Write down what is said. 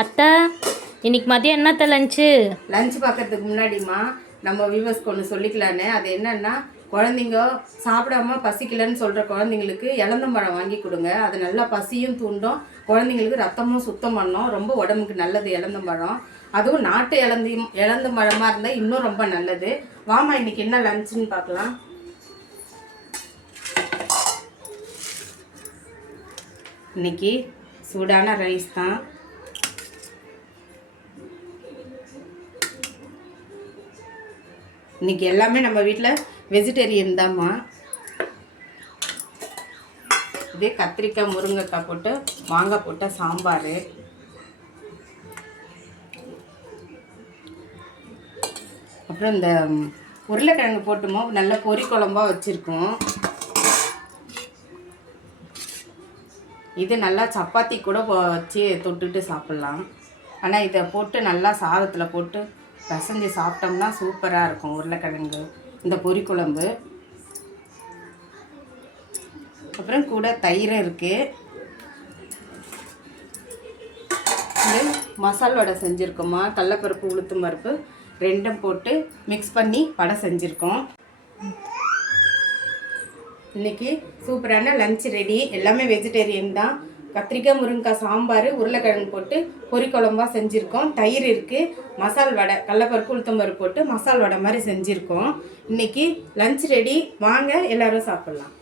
அத்தை இன்னைக்கு மதியம் என்னத்த லஞ்சு? லஞ்ச் பார்க்கறதுக்கு முன்னாடிமா நம்ம வியூவர்ஸ்க்கு ஒன்று சொல்லிக்கலான்னு. அது என்னன்னா, குழந்தைங்க சாப்பிடாம பசிக்கலன்னு சொல்கிற குழந்தைங்களுக்கு இளந்தம்பழம் வாங்கி கொடுங்க. அது நல்லா பசியும் தூண்டும், குழந்தைங்களுக்கு ரத்தமும் சுத்தம் பண்ணும். ரொம்ப உடம்புக்கு நல்லது இளந்தம்பழம். அதுவும் நாட்டு இளந்தம்பழமாக இருந்தால் இன்னும் ரொம்ப நல்லது. வாமா இன்னைக்கு என்ன லஞ்சுன்னு பார்க்கலாம். இன்னைக்கு சூடான ரைஸ் தான். இன்னைக்கு எல்லாமே நம்ம வீட்டில் வெஜிடேரியன் தான்மா. இதே கத்திரிக்காய் முருங்கைக்காய் போட்டு மாங்காய் போட்ட சாம்பார். அப்புறம் இந்த உருளைக்கிழங்கு போட்டுமோ நல்ல பொரி குழம்பா வச்சுருக்கோம். இது நல்லா சப்பாத்தி கூட வச்சு தொட்டுட்டு சாப்பிட்லாம். ஆனால் இதை போட்டு நல்லா சாதத்தில் போட்டு பிசைஞ்சு சாப்பிட்டோம்னா சூப்பராக இருக்கும். உருளைக்கிழங்கு இந்த பொரி குழம்பு, அப்புறம் கூட தயிர் இருக்குது. இது மசால் வடை செஞ்சுருக்கோமா, கடலப்பருப்பு உளுத்தம் பருப்பு ரெண்டும் போட்டு மிக்ஸ் பண்ணி வடை செஞ்சுருக்கோம். இன்றைக்கி சூப்பரான லஞ்ச் ரெடி. எல்லாமே வெஜிடேரியன் தான். கத்திரிக்காய் முருங்கைக்காய் சாம்பார், உருளைக்கிழங்கு போட்டு பொரி குழம்பா செஞ்சுருக்கோம். தயிர் இருக்குது, மசால் வடை கடலப்பருப்பு உளுத்தம் பருப்பு போட்டு மசால் வடை மாதிரி செஞ்சுருக்கோம். இன்றைக்கி லஞ்ச் ரெடி. வாங்க எல்லோரும் சாப்பிட்லாம்.